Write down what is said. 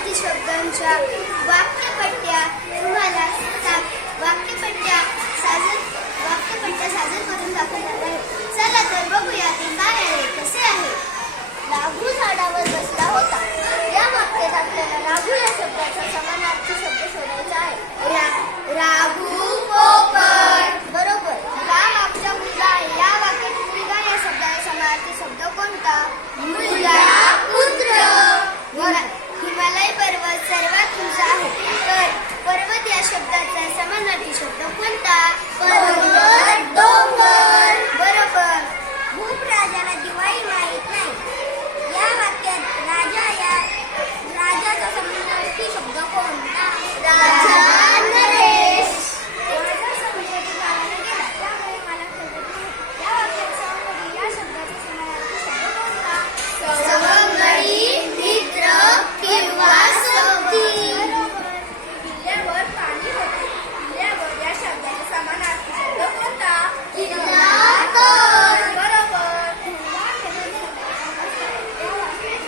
मराठी शब्दांच्या वाक्यपट्ट्या तुम्हाला वाक्यपट्ट्या साजर वाक्यपट्ट्या साजर करून दाखवणार आहे. चला तर बघूया ते काय आहे कसे आहे. लागू झाडावर बसून